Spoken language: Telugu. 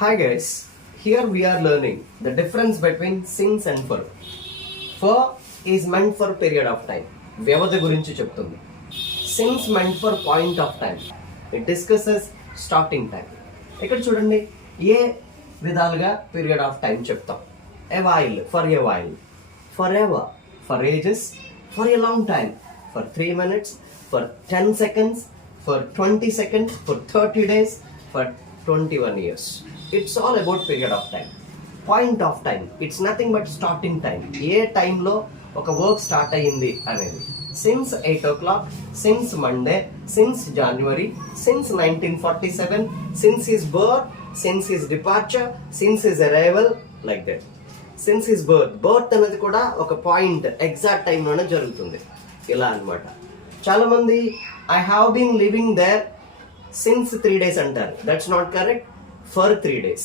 Hi guys, here we are learning the difference between since and for. For is meant for period of time. వ్యవధి గురించి చెప్తుంది. Since meant for point of time. It discusses starting time. ఇక్కడ చూడండి ఏ విధాలుగా పీరియడ్ ఆఫ్ టైం చెప్తాం. A while, for a while. Forever, for ages, for a long time. For 3 minutes, for 10 seconds, for 20 seconds, for 30 days, for 21 years. It's all about period of time. Point of time. It's nothing but starting time. ఏ టైంలో ఒక వర్క్ స్టార్ట్ అయ్యింది అనేది. Since 8 o'clock, since Monday, since January, since 1947, since his birth, since his departure, since his arrival, like that. Since his birth. Birth అనేది కూడా ఒక పాయింట్ ఎగ్జాక్ట్ టైంలోనే జరుగుతుంది. ఇలా అన్నమాట. చాలా మంది I have been living there since 3 days అంటారు. That's not correct. For 3 days.